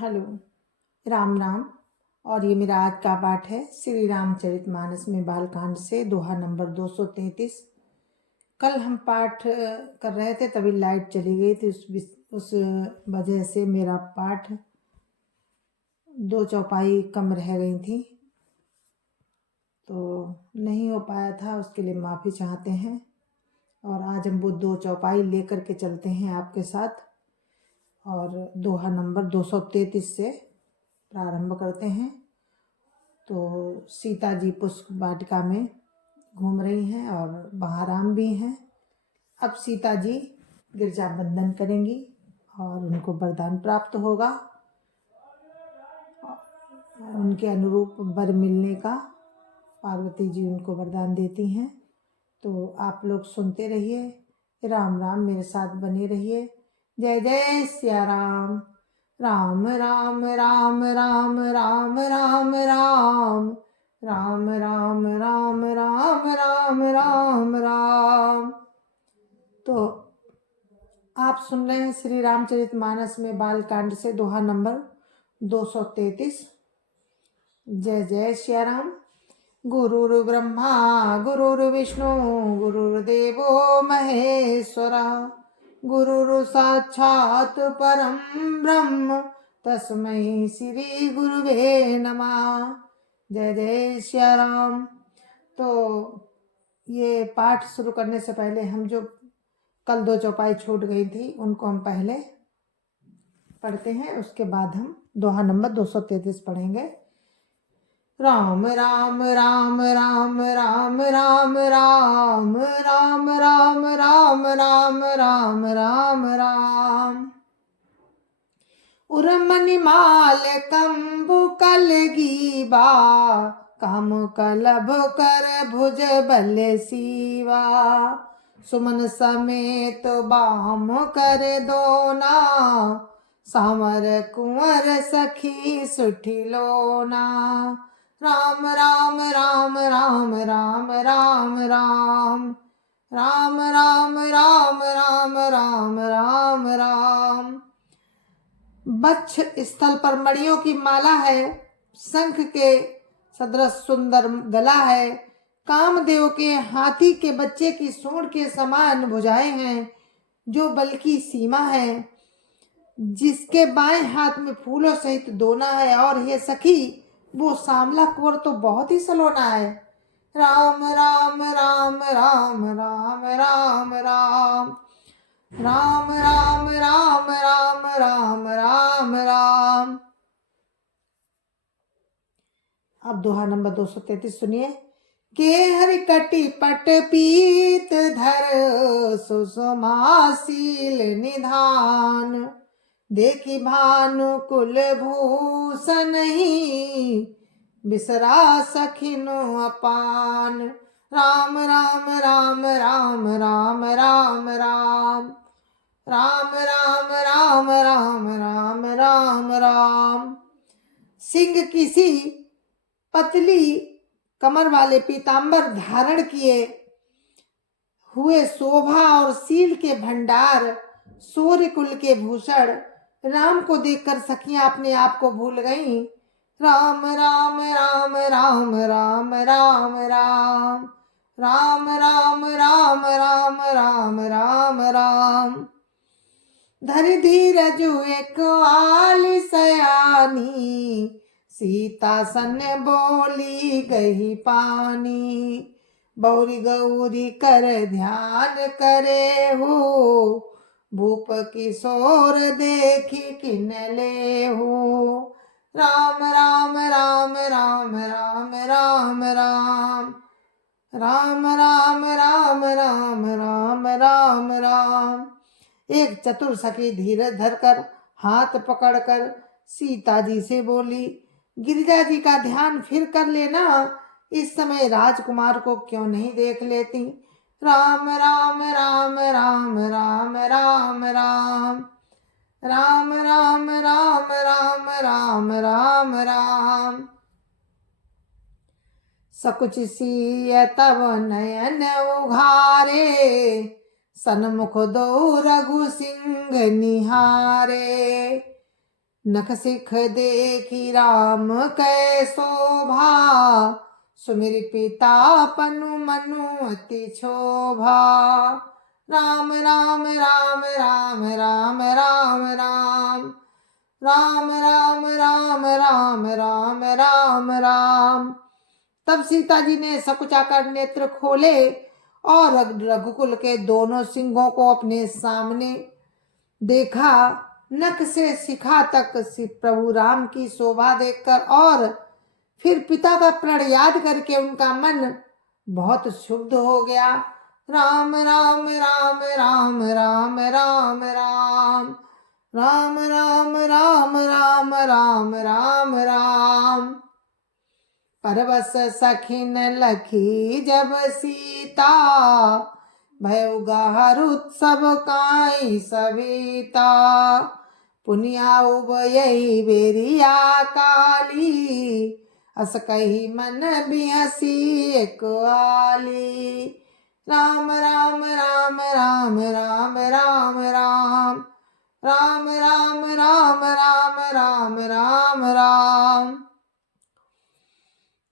Hello, Ram Ram. और ये मेरा आज का पाठ है श्री रामचरितमानस में बालकांड से दोहा नंबर 233। कल हम पाठ कर रहे थे, तभी लाइट चली गई थी। उस वजह से मेरा पाठ 2 चौपाई कम रह गई थी, तो नहीं हो पाया था। उसके लिए माफ़ी चाहते हैं। और आज हम वो 2 चौपाई लेकर के चलते हैं आपके साथ, और दोहा नंबर 233 से प्रारंभ करते हैं। तो सीता जी पुष्प वाटिका में घूम रही हैं और वहाँ राम भी हैं। अब सीता जी गिरजा बंधन करेंगी और उनको वरदान प्राप्त होगा, उनके अनुरूप वर मिलने का पार्वती जी उनको वरदान देती हैं। तो आप लोग सुनते रहिए, राम राम मेरे साथ बने रहिए। जय जय सिया राम। राम राम राम राम राम राम राम राम राम राम राम राम राम राम। तो आप सुन रहे हैं श्री रामचरितमानस में बालकांड से दोहा नंबर 233। जय जय सिया राम। गुरुर् ब्रह्मा गुरुर्विष्णु गुरुर्देवो महेश्वरा, गुरुर् साक्षात् परं ब्रह्म तस्मै श्री गुरुवे नमः। जय जय श्री राम। तो ये पाठ शुरू करने से पहले हम जो कल 2 चौपाई छूट गई थी उनको हम पहले पढ़ते हैं, उसके बाद हम दोहा नंबर 233 पढ़ेंगे। राम राम राम राम राम राम राम राम राम राम राम राम राम राम। उर्मनिमाल कंबु कलगीबा, काम कलभ कर भुज बल सीवा। सुमन समेत बाम कर दोना, सामर कुंवर सखी सुठी लोना। राम राम राम राम राम राम राम राम राम राम राम राम राम राम। वक्ष स्थल पर मणियों की माला है, शंख के सदृश सुंदर गला है, कामदेव के हाथी के बच्चे की सूंड के समान भुजाएं हैं, जो बल की सीमा है, जिसके बाएं हाथ में फूलों सहित दोना है। और ये सखी वो सांवला कुंवर तो बहुत ही सलोना है। राम राम राम राम राम राम राम राम राम राम राम राम राम राम। अब दोहा नंबर 233 सुनिए। के हरि कटि पट पीत धर, सुषमाशील निधान। देखी भानु कुल भूषण ही, बिसरा सखिनो अपान। राम राम राम राम राम राम राम राम राम राम राम राम राम राम। सिंह किसी पतली कमर वाले पीतांबर धारण किए हुए, शोभा और सील के भंडार, सूर्य कुल के भूषण, राम को देखकर सखियां अपने आप को भूल गईं। राम राम राम राम राम राम राम राम राम राम राम राम राम राम। धरि धीरजु एक आल सयानी, सीता सन बोली गही पानी। बौरी गौरी कर ध्यान करे हो, भूप किशोर देखी किन ले हो। राम राम राम राम राम राम राम राम राम राम राम राम राम राम। एक चतुर सखी धीरज धरकर हाथ पकड़कर सीता जी से बोली, गिरिजा जी का ध्यान फिर कर लेना, इस समय राजकुमार को क्यों नहीं देख लेती। राम राम राम राम राम राम राम राम राम राम राम राम राम राम। सकुच सीय तब नयन उघारे, सन्मुख दो रघु सिंह निहारे। नख सिख देखी राम कै शोभा, सुमिर पिता पनु मनु अति क्षोभा। राम राम राम राम राम राम राम राम राम राम राम राम राम राम। तब सीता जी ने सकुचाकर नेत्र खोले और रघुकुल के दोनों सिंहों को अपने सामने देखा। नख से शिखा तक प्रभु राम की शोभा देखकर और फिर पिता का प्रण याद करके उनका मन बहुत शुद्ध हो गया। राम राम राम राम राम राम राम राम राम राम राम राम राम राम। परवश सखिन लखी जब सीता, भय गाहर उत्सव काई सविता। पुनिया उबयई बेरिया काली, अस कही मन बिहसी एक आली। राम राम राम राम राम राम राम राम राम राम राम राम राम राम।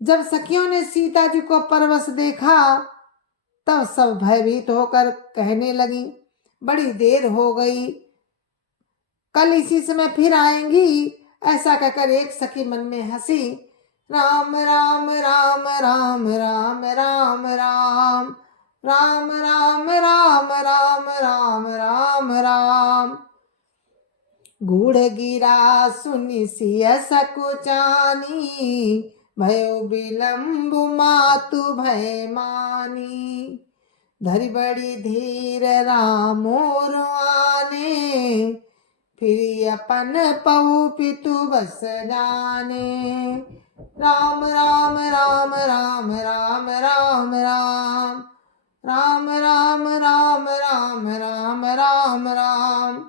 जब सखियों ने सीता जी को परवश देखा तब सब भयभीत होकर कहने लगी, बड़ी देर हो गई, कल इसी समय फिर आएंगी। ऐसा कहकर एक सखी मन में हंसी। राम राम राम राम राम राम राम राम राम राम राम राम राम राम। गूढ़ गिरा सुनि सिय सकुचानी, भयो विलम्बु मातु भय मानी। धरि बड़ी धीर रामोर आने, फिर अपन पहु पितु बस जाने। राम राम राम राम राम राम राम राम राम राम राम राम राम राम।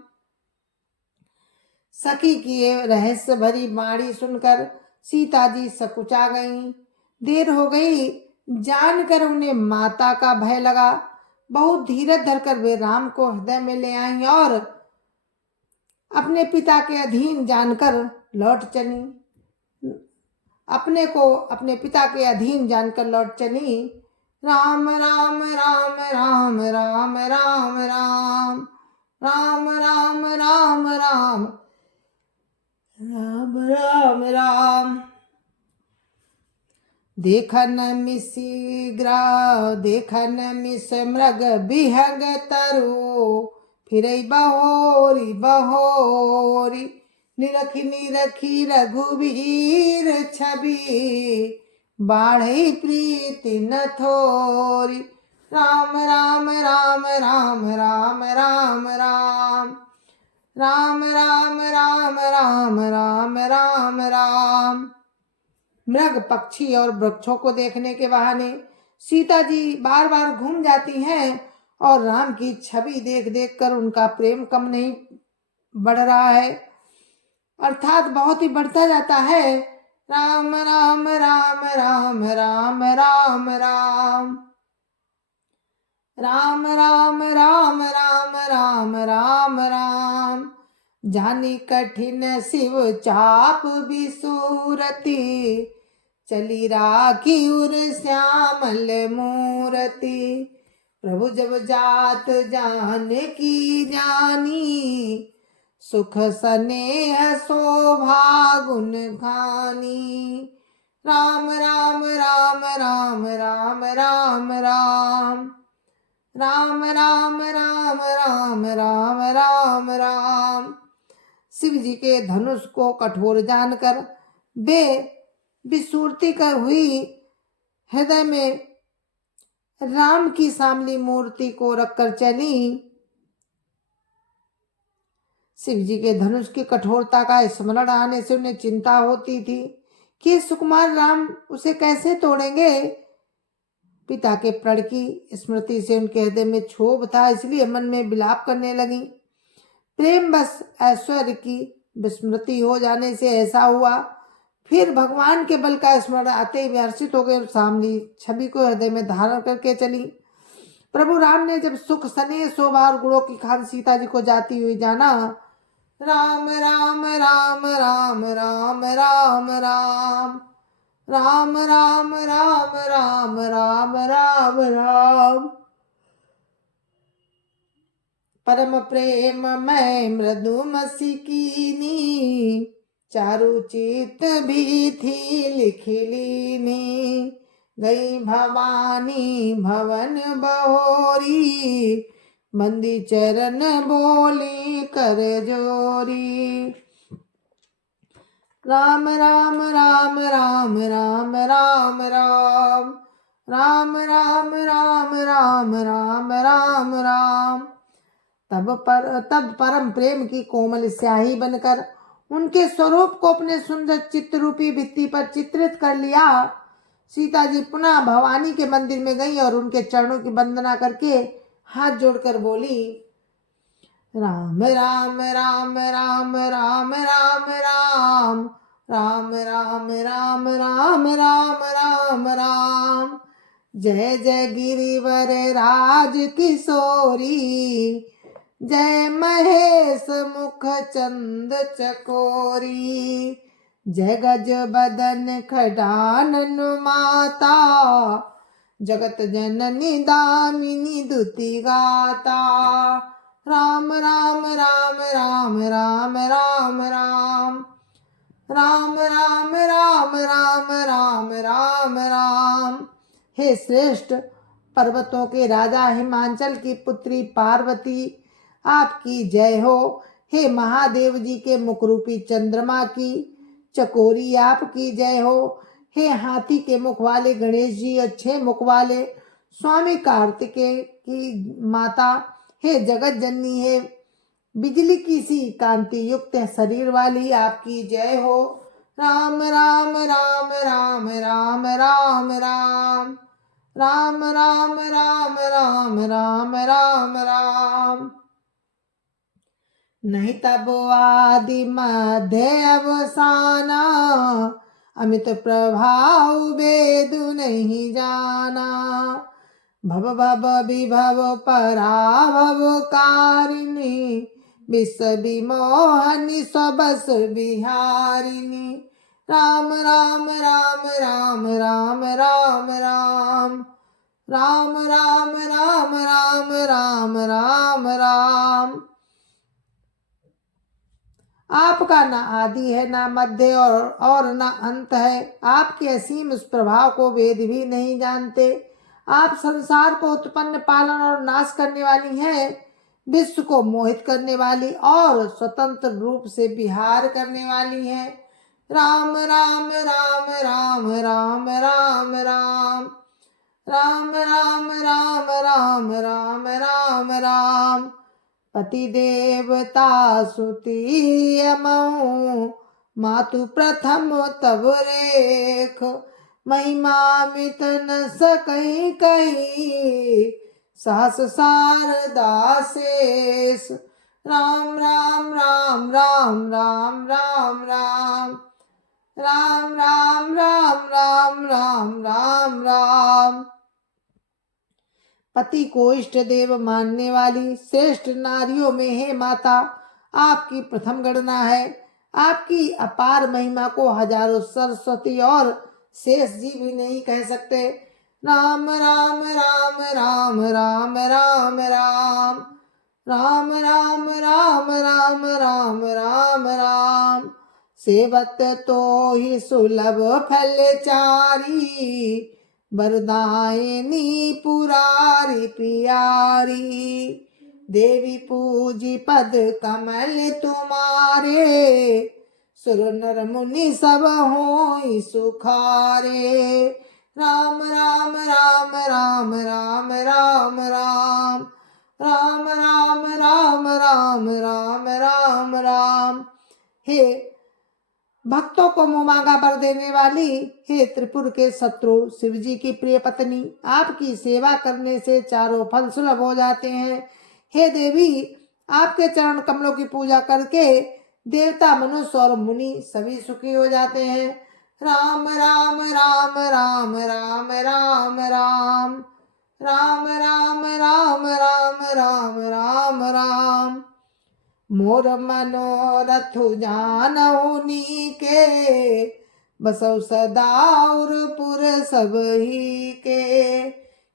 सखी की रहस्य भरी बाणी सुनकर सीता जी सकुचा गईं। देर हो गई जानकर उन्हें माता का भय लगा। बहुत धीरज धरकर वे राम को हृदय में ले आईं और अपने पिता के अधीन जानकर लौट चली। अपने को अपने पिता के अधीन जानकर लौट चली। राम राम राम राम राम राम राम राम राम राम राम राम राम राम। देखन मिस मृग बिहग तरु, फिरई बहोरी बहोरी। निरखी रघुवीर छवि, बाढ़ई प्रीति न थोरी। राम राम राम राम राम राम राम राम राम राम राम राम राम राम। मृग पक्षी और वृक्षों को देखने के बहाने सीता जी बार बार घूम जाती हैं और राम की छवि देख देख कर उनका प्रेम कम नहीं बढ़ रहा है, अर्थात बहुत ही बढ़ता जाता है। राम राम राम राम राम राम राम राम राम राम राम राम राम राम। जानी कठिन शिव चाप बिसूरती, चली राखी उर श्यामल मूरति। प्रभु जब जात जान की जानी, सुख स्नेह शोभा गुण खानी। राम राम राम राम राम राम राम राम राम राम राम राम राम राम। शिव जी के धनुष को कठोर जानकर वे विसूरती कर हुई हृदय में राम की सामली मूर्ति को रखकर चली। शिव जी के धनुष की कठोरता का स्मरण आने से उन्हें चिंता होती थी कि सुकुमार राम उसे कैसे तोड़ेंगे। पिता के प्रण की स्मृति से उनके हृदय में क्षोभ था, इसलिए मन में विलाप करने लगी। प्रेम बस ऐश्वर्य की विस्मृति हो जाने से ऐसा हुआ। फिर भगवान के बल का स्मरण आते ही हर्षित हो गए, सामने छवि को हृदय में धारण करके चली। प्रभु राम ने जब सुख स्नेह शोभा और गुणों की खान सीता जी को जाती हुई जाना राम राम राम राम राम राम राम राम राम राम राम राम राम राम। परम प्रेम मैं मृदु मसिकीनी, चारु चित भी थी लिखी लीनी। गई भवानी भवन बहोरी, बंदी चरण बोली कर जोरी। राम राम राम राम राम राम राम राम राम राम राम राम राम राम। तब परम प्रेम की कोमल स्याही बनकर उनके स्वरूप को अपने सुंदर चित्र रूपी भित्ति पर चित्रित कर लिया। सीता जी पुनः भवानी के मंदिर में गई और उनके चरणों की वंदना करके हाथ जोड़कर बोली, राम राम राम राम राम राम राम राम राम राम राम राम राम राम। जय जय गिरिवर राज किशोरी, जय महेश मुख चंद चकोरी। जय गज बदन खडानन माता, जगत जननी दामिनी दुति गाता। राम राम राम राम राम राम राम राम राम राम राम राम राम राम। हे श्रेष्ठ पर्वतों के राजा हिमांचल की पुत्री पार्वती, आपकी जय हो। हे महादेव जी के मुखरूपी चंद्रमा की चकोरी, आपकी जय हो। हे हाथी के मुख वाले गणेश जी, अच्छे मुख वाले स्वामी कार्तिकेय की माता, हे जगत जननी, हे बिजली की सी कांति युक्त शरीर वाली, आपकी जय हो। राम राम राम राम राम राम राम राम राम राम राम राम राम राम। नहीं तब आदि मध्य अवसाना, अमित प्रभाव वेदु नहीं जाना। भव भव विभव पराभव कारिणी, विश्व विमोहनी सबस बिहारिणी। राम राम राम राम राम राम राम राम राम राम राम राम राम राम। आपका न आदि है, ना मध्य और न अंत है। आपके असीम उस प्रभाव को वेद भी नहीं जानते। आप संसार को उत्पन्न, पालन और नाश करने वाली हैं, विश्व को मोहित करने वाली और स्वतंत्र रूप से विहार करने वाली हैं। राम राम राम राम राम राम राम राम राम राम राम राम राम राम। पति देवता सुती अमऊ, मातु प्रथम तब रेख। महिमा मित न सकई कही, सहस शारदा शेष। राम राम राम राम राम राम राम राम राम राम राम राम राम राम। पति को इष्ट देव मानने वाली श्रेष्ठ नारियों में हे माता, आपकी प्रथम गणना है। आपकी अपार महिमा को हजारों सरस्वती और शेष जी भी नहीं कह सकते। राम राम राम राम राम राम राम राम राम राम राम राम राम राम। सेवत तो ही सुलभ फल चारी, वरदायिनी पुरारी प्यारी। देवी पूजी पद कमल तुम्हारे, सुर नर मुनि सब होई सुखारे। राम राम राम राम राम राम राम राम राम राम राम राम राम राम। हे भक्तों को मुमागा बर देने वाली, हे त्रिपुर के शत्रु शिव जी की प्रिय पत्नी, आपकी सेवा करने से चारों फल सुलभ हो जाते हैं। हे देवी, आपके चरण कमलों की पूजा करके देवता, मनुष्य और मुनि सभी सुखी हो जाते हैं। राम राम राम राम राम राम राम राम राम राम राम राम राम राम। मोर मनोरथ जानहुनी के, बसौ सदाउर पुर सब ही के।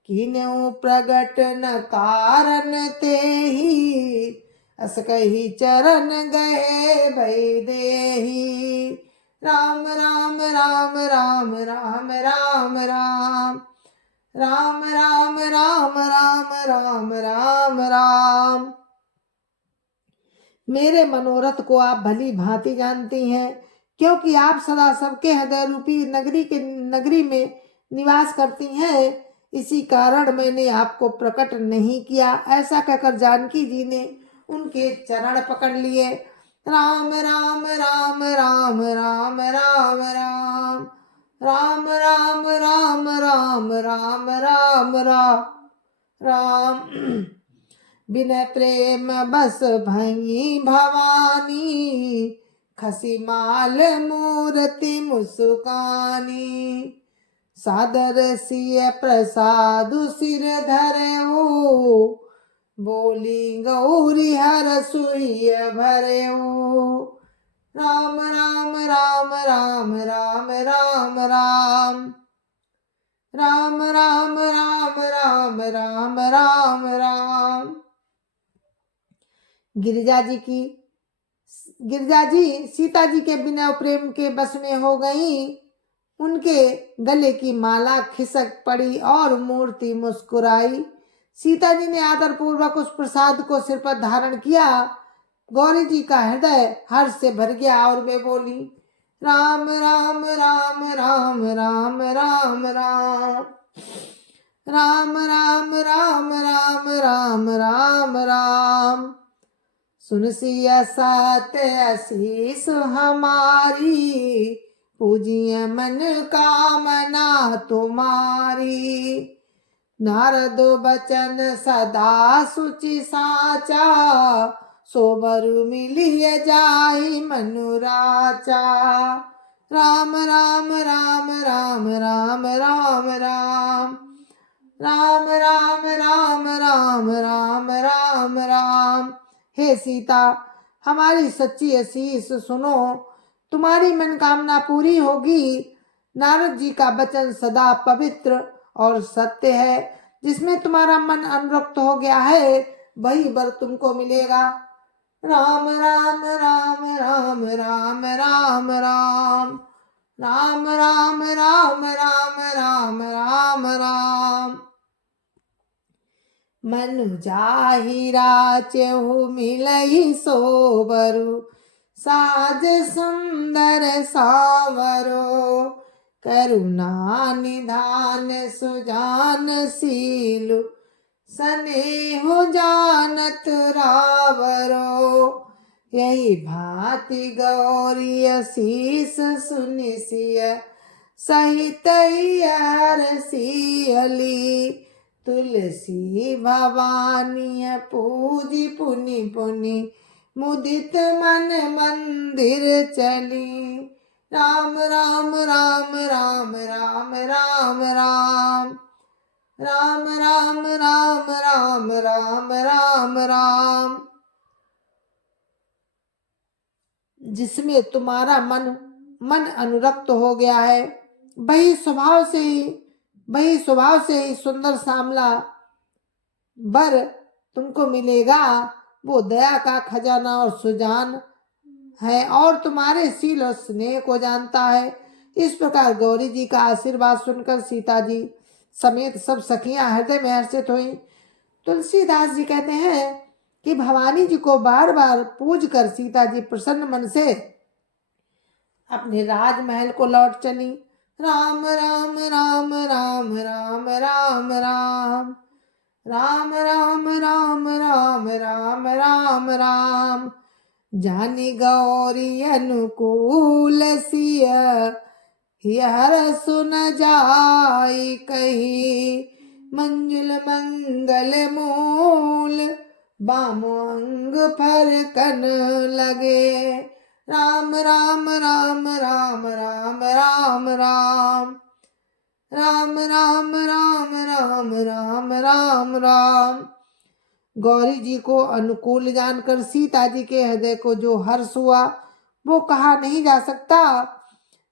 किन्हु प्रगट न कारण ते ही, अस कही चरण गए भई देही। राम राम राम राम राम राम राम राम राम राम राम राम राम राम। मेरे मनोरथ को आप भली भांति जानती हैं, क्योंकि आप सदा सबके हृदय रूपी नगरी में निवास करती हैं। इसी कारण मैंने आपको प्रकट नहीं किया। ऐसा कहकर जानकी जी ने उनके चरण पकड़ लिए। राम राम राम राम राम राम राम राम राम राम राम राम राम राम राम। बिन प्रेम बस भई भवानी, खसी माल मूर्ति मुस्कानी। सादर सिय प्रसाद सिर धरऊ, बोली गौरी हर सुइय भरऊ। राम राम राम राम राम राम राम राम राम राम राम राम राम राम। गिरिजा जी सीता जी के बिना प्रेम के बस में हो गई। उनके गले की माला खिसक पड़ी और मूर्ति मुस्कुराई। सीता जी ने आदर पूर्वक उस प्रसाद को सिर पर धारण किया। गौरी जी का हृदय हर्ष से भर गया और वे बोली, राम राम राम राम राम राम राम राम राम राम राम राम राम राम। सुन सिया सत आशीष हमारी, पूजिए मन कामना तुम्हारी। नारद बचन सदा सुचि साचा, सोबरु मिलिय जाहि मनुराचा। राम राम राम राम राम राम राम राम राम राम राम राम राम राम। हे सीता, हमारी सच्ची आशीष सुनो, तुम्हारी मनकामना पूरी होगी। नारद जी का वचन सदा पवित्र और सत्य है। जिसमें तुम्हारा मन अनुरक्त हो गया है वही वर तुमको मिलेगा। राम राम राम राम राम राम राम राम राम राम राम राम राम राम। मनु जाहि राचहु मिलहि सोबरु, साज सुंदर सावरो। करुणा निधान सुजान सीलु, स्नेहु जानत रावरो। यही भांति गौरी आशीष सुनि सिय, सहित हरसियली। तुलसी भवानी पूजी पुनि पुनि, मुदित मन मंदिर चली। राम राम राम राम राम राम राम राम राम राम राम राम राम राम। जिसमें तुम्हारा मन अनुरक्त हो गया है वही स्वभाव से ही सुंदर सामला वर तुमको मिलेगा। वो दया का खजाना और सुजान है और तुम्हारे सील और स्नेह को जानता है। इस प्रकार गौरी जी का आशीर्वाद सुनकर सीता जी समेत सब सखियां हृदय में हर्षित हुई। तुलसीदास जी कहते हैं कि भवानी जी को बार बार पूज कर सीता जी प्रसन्न मन से अपने राजमहल को लौट चली। राम राम राम राम राम राम राम राम राम राम राम राम राम राम। जानी गौरी अनुकूल सिय, हर सुन जाई कही। मंजुल मंगल मूल, बामो अंग फरकन लगे। राम राम राम राम राम राम राम राम राम राम राम राम राम राम। गौरी जी को अनुकूल जानकर सीता जी के हृदय को जो हर्ष हुआ वो कहा नहीं जा सकता।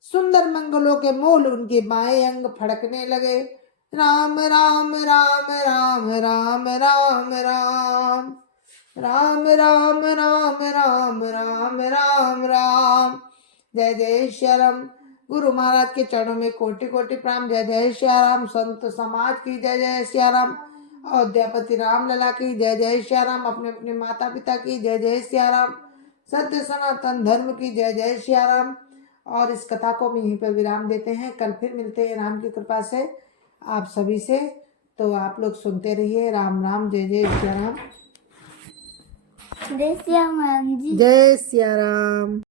सुंदर मंगलों के मोल उनके बाएं अंग फड़कने लगे। राम राम राम राम राम राम राम राम राम राम राम राम राम राम। जय जय श्री राम। गुरु महाराज के चरणों में कोटि कोटि प्रणाम। जय जय श्री राम। संत समाज की जय जय श्री राम। अयोध्यापति राम लला की जय जय श्री राम। अपने अपने माता पिता की जय जय श्री राम। सत्य सनातन धर्म की जय जय श्री राम। और इस कथा को हम यहीं पर विराम देते हैं। कल फिर मिलते हैं राम की कृपा से आप सभी से। तो आप लोग सुनते रहिए। राम राम। जय जय श्री राम। जय श्री राम जी। जय श्री राम।